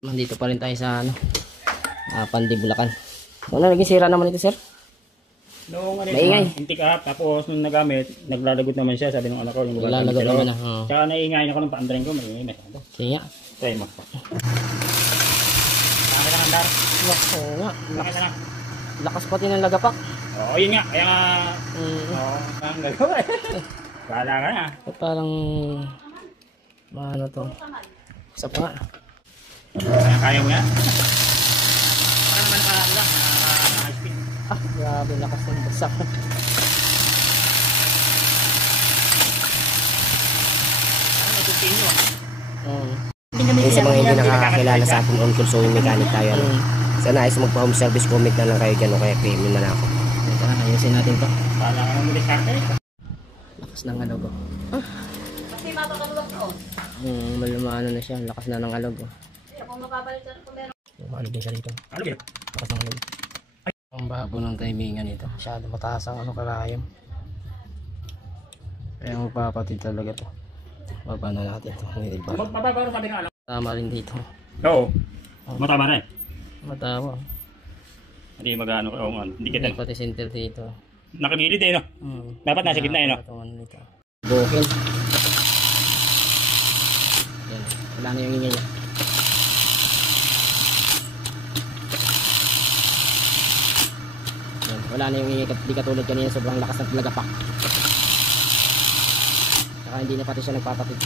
Nandito pa rin tayo sa ano, Pandi, Bulacan. Ano naging sira naman ito, sir? Noong ano, intik up, tapos nung nagamit, naglalagot naman siya, sabi ng anak ko, yung Naglalagot naman na. Tsaka naiingayin ako ng paandrin ko, maingay masyado. Kaya. Try mo. Bakit ang andar? Oo nga. Bakit na? Lakas pati ng lagapak. Oo, yun nga. Kaya nga, oo, ang gagawa eh. Bahala ka na. Parang, ano to? Isa pa nga. Kaya mo yan? Baka naman naka-speed. Grabe lakas ng bagsak. Yung sa mga hindi nakakakilala sa atin, on-call sewing mechanic tayo. Sana ayos magpa-home service, comment na lang kayo dyan o kaya PM na lang ako. Ito, ayusin natin to. Bahala ka naman ulit karte. Lakas ng alog. Kasi mapakaluwag noon. Malumano na siya. Lakas na ng alog. Kung mapapalitan ko meron. Alog din siya dito. Ano yun? Lakas ng alog. Ang babo ng timingan nito. Masyado mataas ang karayom. Kaya magpapatid talaga to. Baba na natin to. Mababaro sabi nga alam. Tama rin dito. Oo. Matama rin. Matawa. Hindi mag-ano, hindi kita. Pati center dito. Nakagilid eh, no? Dapat nasa gitna eh, no? Bukil. Yan. Wala na yung ingay niya. Yan. Wala na yung ingay. Di katulad kanina, sobrang lakas ng lagapak. Saka hindi na pati siya nagpapatid.